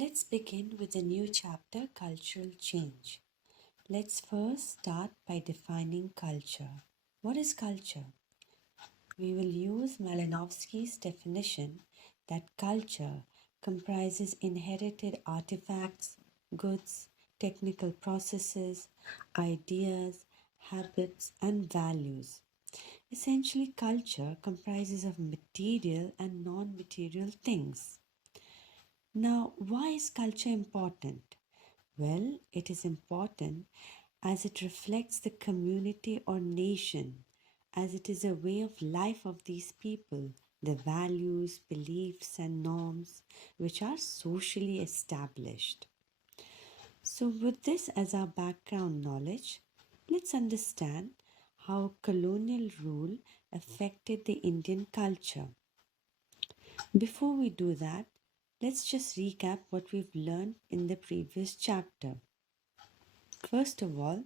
Let's begin with a new chapter, cultural change. Let's first start by defining culture. What is culture? We will use Malinowski's definition that culture comprises inherited artifacts, goods, technical processes, ideas, habits, and values. Essentially, culture comprises of material and non-material things. Now, why is culture important? Well, it is important as it reflects the community or nation, as it is a way of life of these people, the values, beliefs, and norms which are socially established. So, with this as our background knowledge, let's understand how colonial rule affected the Indian culture. Before we do that, let's just recap what we've learned in the previous chapter. First of all,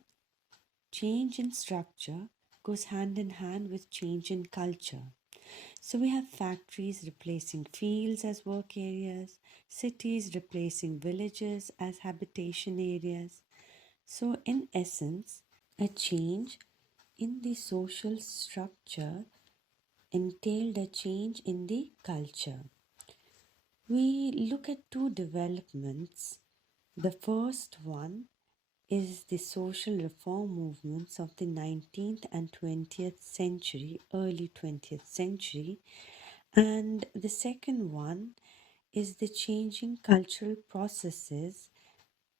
change in structure goes hand in hand with change in culture. So we have factories replacing fields as work areas, cities replacing villages as habitation areas. So, in essence, a change in the social structure entailed a change in the culture. We look at two developments. The first one is the social reform movements of the 19th and 20th century, early 20th century, and the second one is the changing cultural processes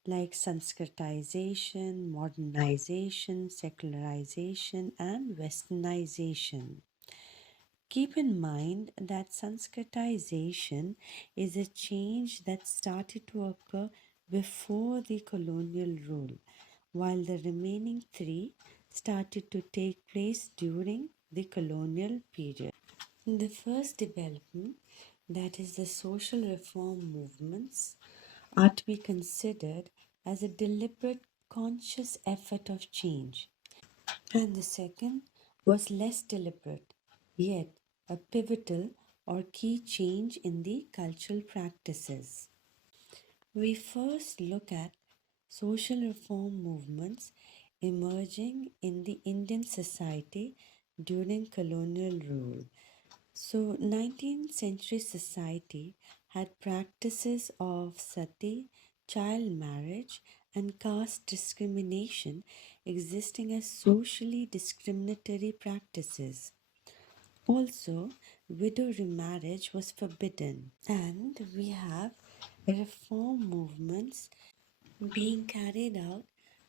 like Sanskritization, Modernization, Secularization, and Westernization. Keep in mind that Sanskritization is a change that started to occur before the colonial rule, while the remaining three started to take place during the colonial period. The first development, that is the social reform movements, are to be considered as a deliberate, conscious effort of change. And the second was less deliberate, yet a pivotal or key change in the cultural practices. We first look at social reform movements emerging in the Indian society during colonial rule. So, 19th century society had practices of sati, child marriage, and caste discrimination existing as socially discriminatory practices. Also, widow remarriage was forbidden, and we have reform movements being carried out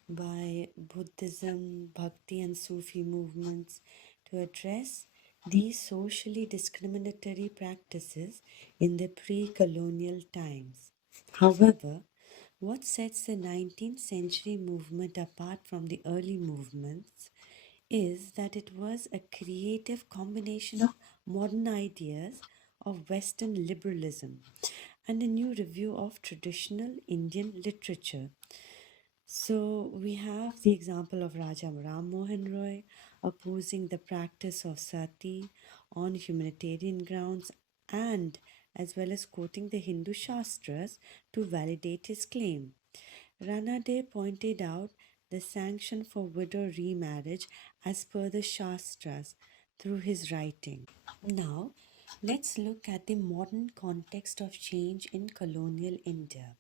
by Buddhism, Bhakti, and Sufi movements to address these socially discriminatory practices in the pre colonial times. However, what sets the 19th century movement apart from the early movements is that it was a creative combination of modern ideas of Western liberalism and a new review of traditional Indian literature. So we have the example of Raja Ram Mohan Roy opposing the practice of sati on humanitarian grounds and as well as quoting the Hindu Shastras to validate his claim. Ranade pointed out the sanction for widow remarriage as per the Shastras through his writing. Now, let's look at the modern context of change in colonial India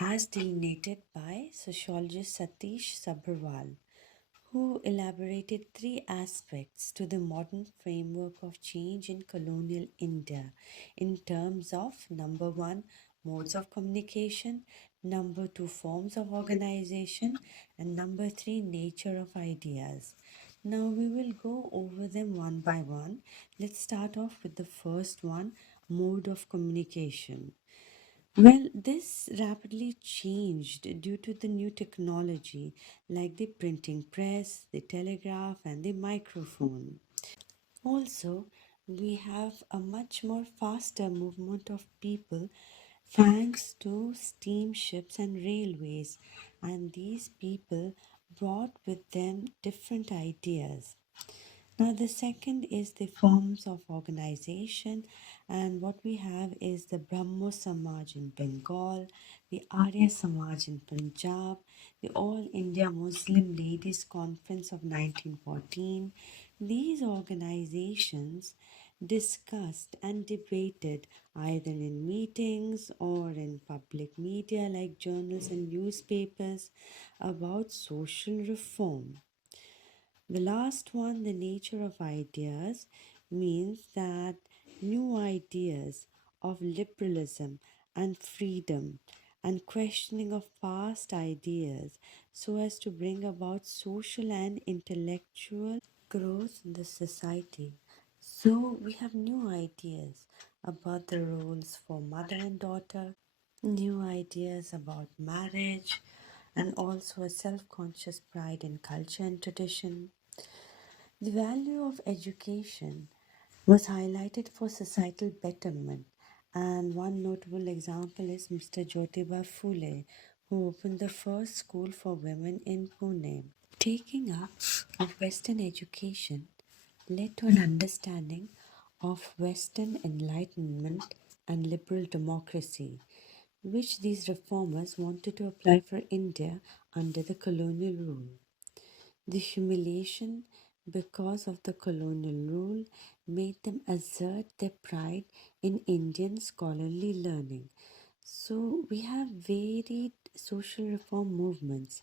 as delineated by sociologist Satish Sabharwal, who elaborated three aspects to the modern framework of change in colonial India in terms of number one, modes of communication, number two, forms of organization, and number three, nature of ideas. Now we will go over them one by one. Let's start off with the first one, mode of communication. Well, this rapidly changed due to the new technology like the printing press, the telegraph, and the microphone. Also, we have a much more faster movement of people thanks to steamships and railways, and these people brought with them different ideas. Now, the second is the forms of organization And what we have is the Brahmo Samaj in Bengal, the Arya Samaj in Punjab, the All India Muslim Ladies Conference of 1914. These organizations discussed and debated either in meetings or in public media like journals and newspapers about social reform. The last one, the nature of ideas, means that new ideas of liberalism and freedom and questioning of past ideas so as to bring about social and intellectual growth in the society. So we have new ideas about the roles for mother and daughter, new ideas about marriage, and also a self conscious pride in culture and tradition. The value of education was highlighted for societal betterment, and one notable example is Mr. Jyotiba Phule, who opened the first school for women in Pune. Taking up of Western education led to an understanding of Western enlightenment and liberal democracy, which these reformers wanted to apply for India under the colonial rule. The humiliation because of the colonial rule made them assert their pride in Indian scholarly learning. So we have varied social reform movements,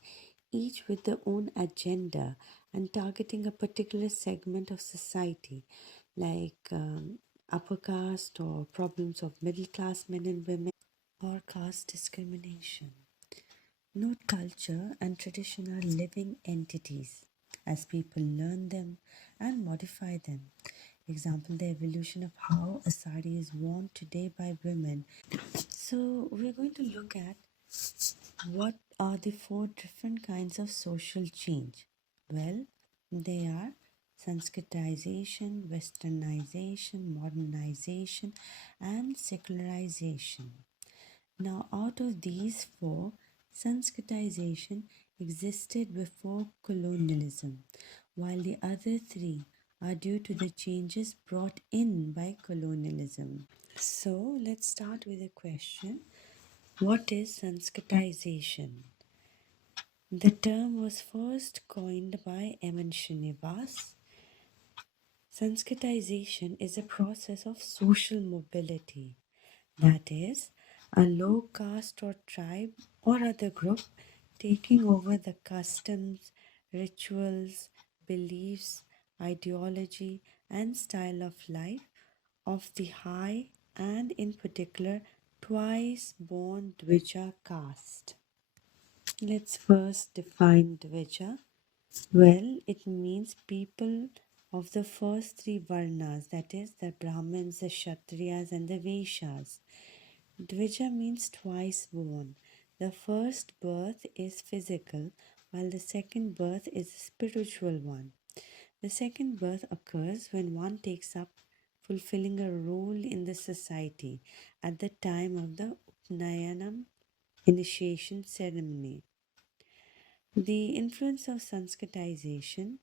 each with their own agenda and targeting a particular segment of society, like upper caste or problems of middle class men and women or caste discrimination. Note culture and tradition are living entities as people learn them and modify them. Example, the evolution of how a sari is worn today by women. So, we're going to look at what are the four different kinds of social change. Well, they are Sanskritization, Westernization, Modernization, and Secularization. Now, out of these four, Sanskritization existed before colonialism, while the other three are due to the changes brought in by colonialism. So, let's start with a question. What is Sanskritization? The term was first coined by M.N. Srinivas. Sanskritization is a process of social mobility. That is, a low caste or tribe or other group taking over the customs, rituals, beliefs, ideology, and style of life of the high and, in particular, twice born Dvija caste. Let's first define Dvija. Well, it means people of the first three varnas, that is, the Brahmins, the Kshatriyas, and the Vaishyas. Dvija means twice born. The first birth is physical, while the second birth is a spiritual one. The second birth occurs when one takes up fulfilling a role in the society at the time of the Upnayanam initiation ceremony. The influence of Sanskritization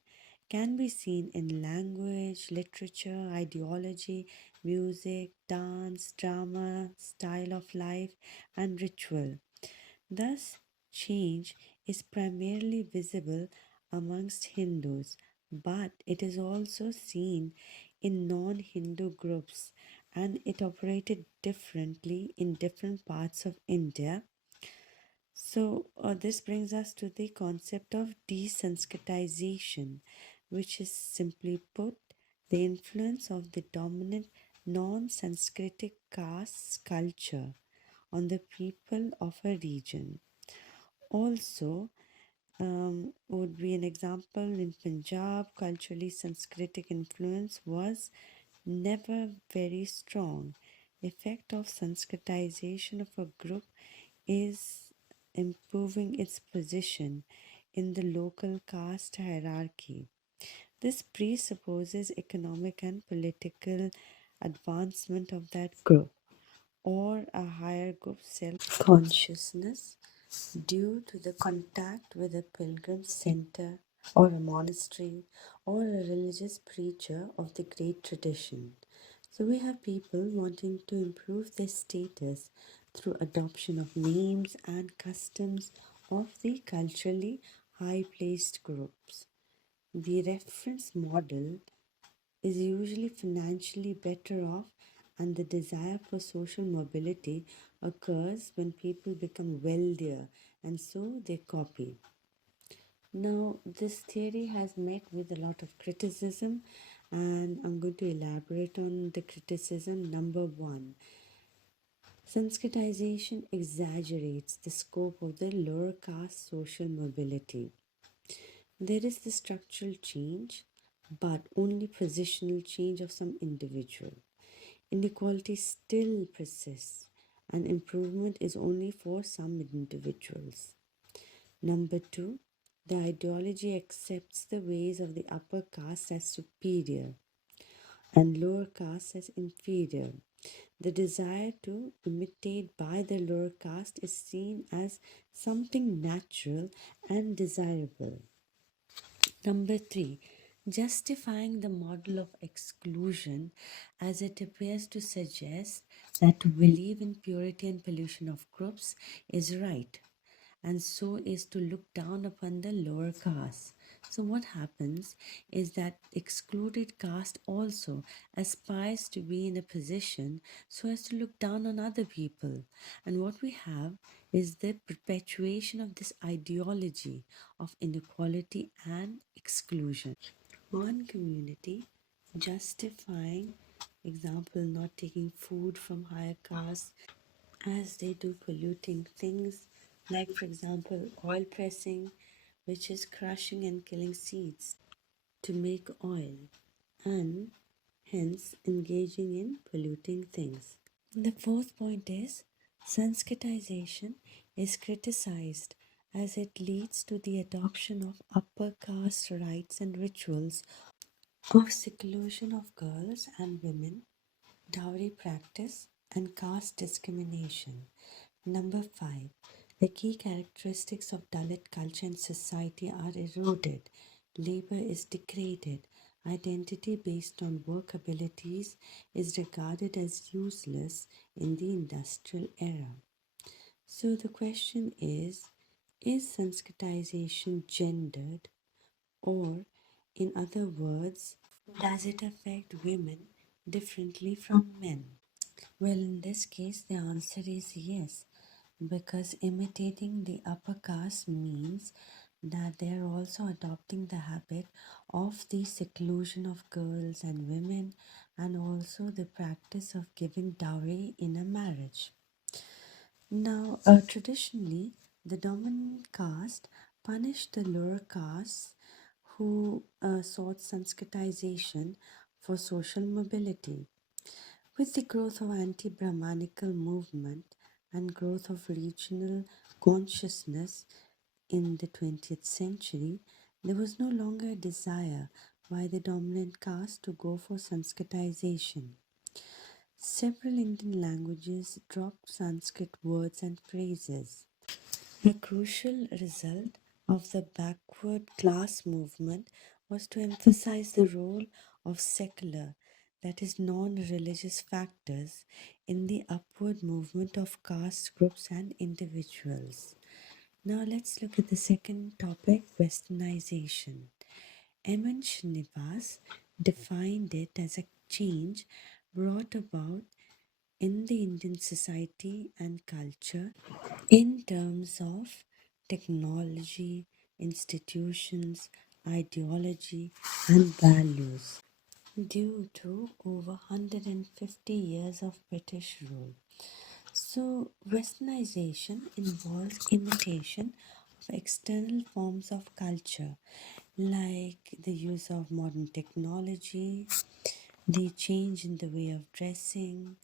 can be seen in language, literature, ideology, music, dance, drama, style of life, and ritual. Thus, change is primarily visible amongst Hindus, but it is also seen in non Hindu groups and it operated differently in different parts of India. So, this brings us to the concept of desanskritization, which is simply put the influence of the dominant non Sanskritic caste culture on the people of a region. Also, would be an example in Punjab, culturally Sanskritic influence was never very strong. Effect of Sanskritization of a group is improving its position in the local caste hierarchy. This presupposes economic and political advancement of that group or a higher group self consciousness due to the contact with a pilgrim center or a monastery or a religious preacher of the great tradition. So we have people wanting to improve their status through adoption of names and customs of the culturally high placed groups. The reference model is usually financially better off, and the desire for social mobility occurs when people become wealthier, and so they copy. Now, this theory has met with a lot of criticism, and I'm going to elaborate on the criticism. Number one, Sanskritization exaggerates the scope of the lower caste social mobility. There is the structural change, but only positional change of some individual. Inequality still persists, and improvement is only for some individuals. Number two, the ideology accepts the ways of the upper caste as superior and lower caste as inferior. The desire to imitate by the lower caste is seen as something natural and desirable. Number three, justifying the model of exclusion as it appears to suggest that to believe in purity and pollution of groups is right, and so is to look down upon the lower caste. So, what happens is that excluded caste also aspires to be in a position so as to look down on other people. And what we have is the perpetuation of this ideology of inequality and exclusion. One community justifying, example, not taking food from higher castes as they do polluting things like, for example, oil pressing, which is crushing and killing seeds to make oil, and hence engaging in polluting things. The fourth point is Sanskritization is criticized as it leads to the adoption of upper caste rites and rituals of seclusion of girls and women, dowry practice, and caste discrimination. Number five, the key characteristics of Dalit culture and society are eroded. Labor is degraded. Identity based on work abilities is regarded as useless in the industrial era. So the question is Sanskritization gendered, or in other words, does it affect women differently from men? Well, in this case, the answer is yes, because imitating the upper caste means that they are also adopting the habit of the seclusion of girls and women, and also the practice of giving dowry in a marriage. Now, traditionally, the dominant caste punished the lower castes who sought Sanskritization for social mobility. With the growth of anti-Brahmanical movement and growth of regional consciousness in the 20th century, there was no longer a desire by the dominant caste to go for Sanskritization. Several Indian languages dropped Sanskrit words and phrases. A crucial result of the backward class movement was to emphasize the role of secular, that is, non religious factors in the upward movement of caste groups and individuals. Now, let's look at the second topic, Westernization. M.N. Srinivas defined it as a change brought about in the Indian society and culture in terms of technology, institutions, ideology, and values due to over 150 years of British rule. So, Westernization involves imitation of external forms of culture like the use of modern technology, the change in the way of dressing,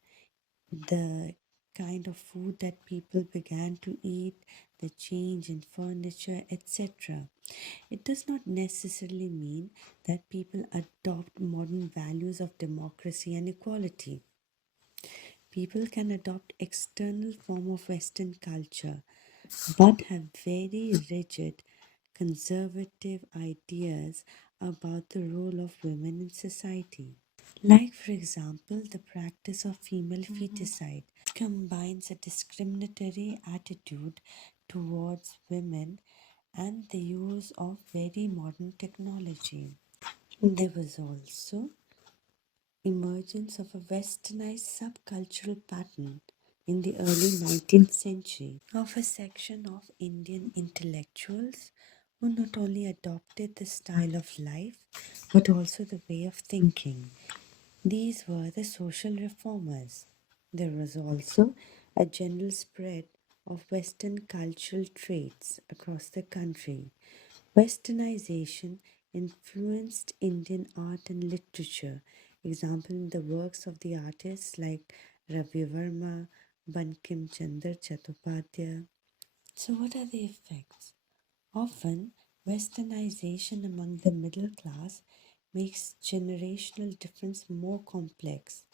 the kind of food that people began to eat, the change in furniture, etc. It does not necessarily mean that people adopt modern values of democracy and equality. People can adopt external form of Western culture but have very rigid conservative ideas about the role of women in society. Like, for example, the practice of female feticide combines a discriminatory attitude towards women and the use of very modern technology. There was also emergence of a westernized subcultural pattern in the early 19th century of a section of Indian intellectuals who not only adopted the style of life but also the way of thinking. These were the social reformers. There was also a general spread of Western cultural traits across the country. Westernization influenced Indian art and literature, example in the works of the artists like Ravi Verma, Bankim Chandra Chattopadhyay. So, what are the effects? Often, westernization among the middle class makes generational difference more complex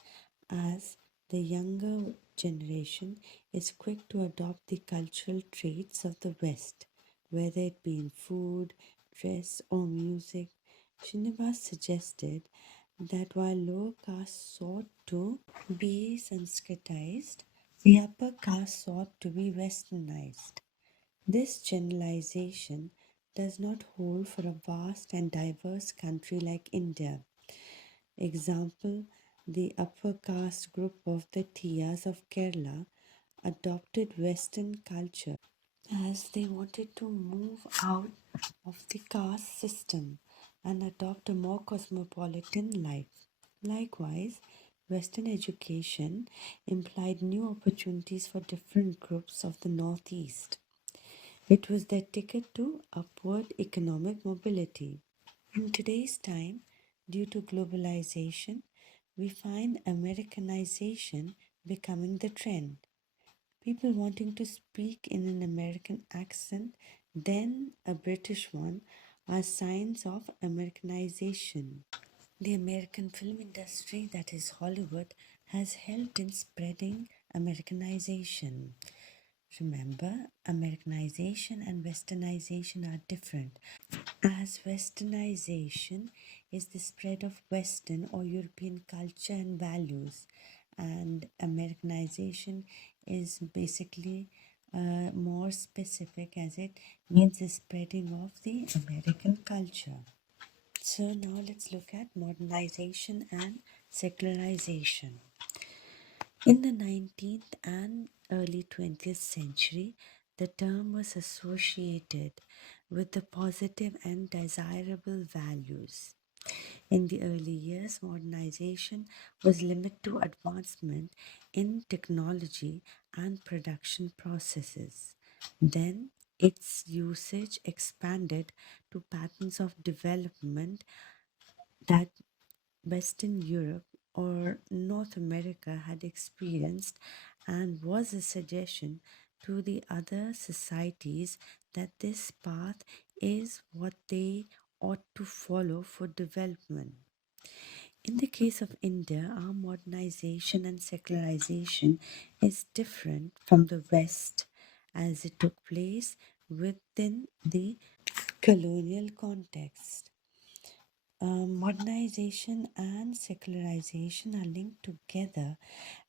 as the younger generation is quick to adopt the cultural traits of the West, whether it be in food, dress, or music. Srinivas suggested that while lower caste sought to be Sanskritized, the upper caste sought to be westernized. This generalization does not hold for a vast and diverse country like India. Example, the upper caste group of the Tiyas of Kerala adopted Western culture as they wanted to move out of the caste system and adopt a more cosmopolitan life. Likewise, Western education implied new opportunities for different groups of the Northeast. It was their ticket to upward economic mobility. In today's time, due to globalization, we find Americanization becoming the trend. People wanting to speak in an American accent, then a British one, are signs of Americanization. The American film industry, that is Hollywood, has helped in spreading Americanization. Remember, Americanization and Westernization are different, as Westernization is the spread of Western or European culture and values, and Americanization is basically more specific as it means the spreading of the American culture. So, now let's look at modernization and secularization. In the 19th and early 20th century, the term was associated with the positive and desirable values. In the early years, modernization was limited to advancement in technology and production processes. Then its usage expanded to patterns of development that Western Europe or North America had experienced, and was a suggestion to the other societies that this path is what they ought to follow for development. In the case of India, our modernization and secularization is different from the West as it took place within the colonial context. Modernization and secularization are linked together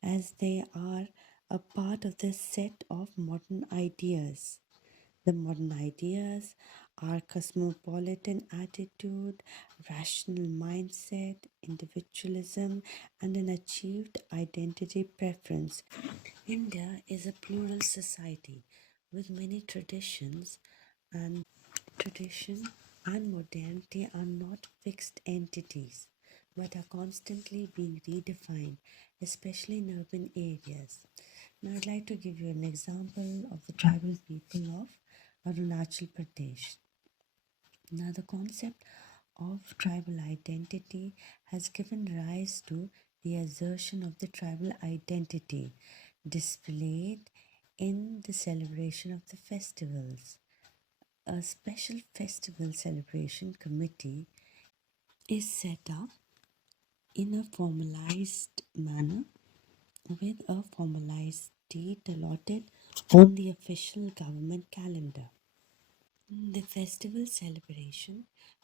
as they are a part of the set of modern ideas. The modern ideas are cosmopolitan attitude, rational mindset, individualism, and an achieved identity preference. India is a plural society with many traditions, and tradition and modernity are not fixed entities but are constantly being redefined, especially in urban areas. Now, I'd like to give you an example of the tribal people of Arunachal Pradesh. Now, the concept of tribal identity has given rise to the assertion of the tribal identity displayed in the celebration of the festivals. A special festival celebration committee is set up in a formalized manner with a formalized date allotted on the official government calendar. The festival celebration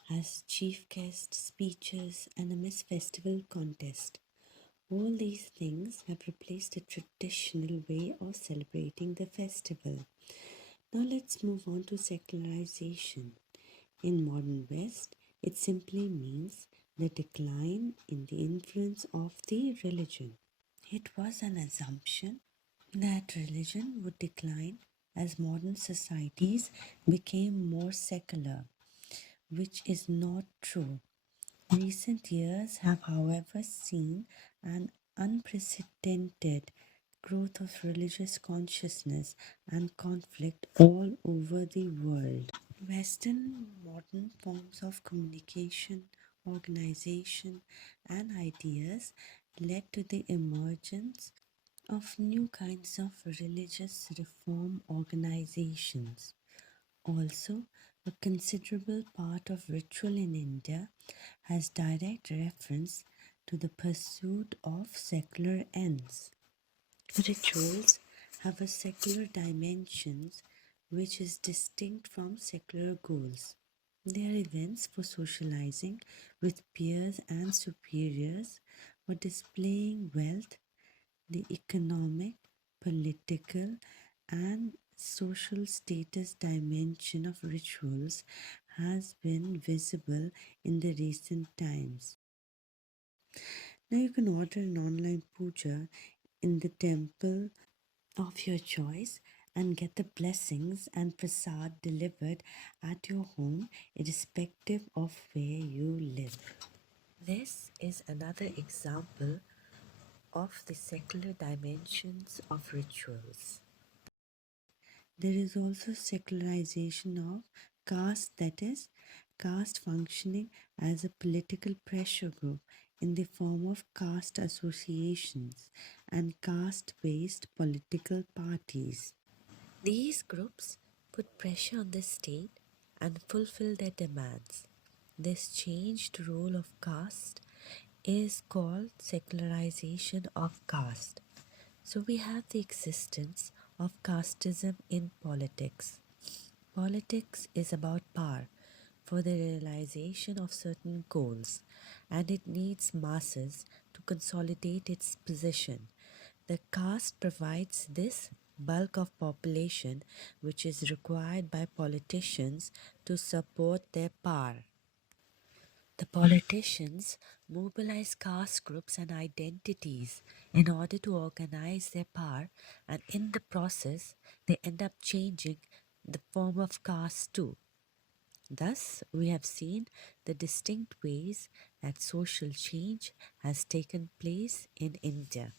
as chief guest, speeches, and a Miss Festival contest. All these things have replaced the traditional way of celebrating the festival. Now let's move on to secularization. In modern West, it simply means the decline in the influence of the religion. It was an assumption that religion would decline as modern societies became more secular, which is not true. Recent years have, however, seen an unprecedented growth of religious consciousness and conflict all over the world. Western modern forms of communication, organization, and ideas led to the emergence of new kinds of religious reform organizations. Also, a considerable part of ritual in India has direct reference to the pursuit of secular ends. Rituals have a secular dimension which is distinct from secular goals. They are events for socializing with peers and superiors, for displaying wealth. The economic, political, and social status dimension of rituals has been visible in the recent times. Now you can order an online puja in the temple of your choice and get the blessings and prasad delivered at your home, irrespective of where you live. This is another example of the secular dimensions of rituals. There is also secularization of caste, that is, caste functioning as a political pressure group in the form of caste associations and caste based political parties. These groups put pressure on the state and fulfill their demands. This changed role of caste is called secularization of caste. So we have the existence of casteism in politics. Politics is about power for the realization of certain goals, and it needs masses to consolidate its position. The caste provides this bulk of population which is required by politicians to support their power. The politicians mobilize caste groups and identities in order to organize their power, and in the process, they end up changing the form of caste too. Thus, we have seen the distinct ways that social change has taken place in India.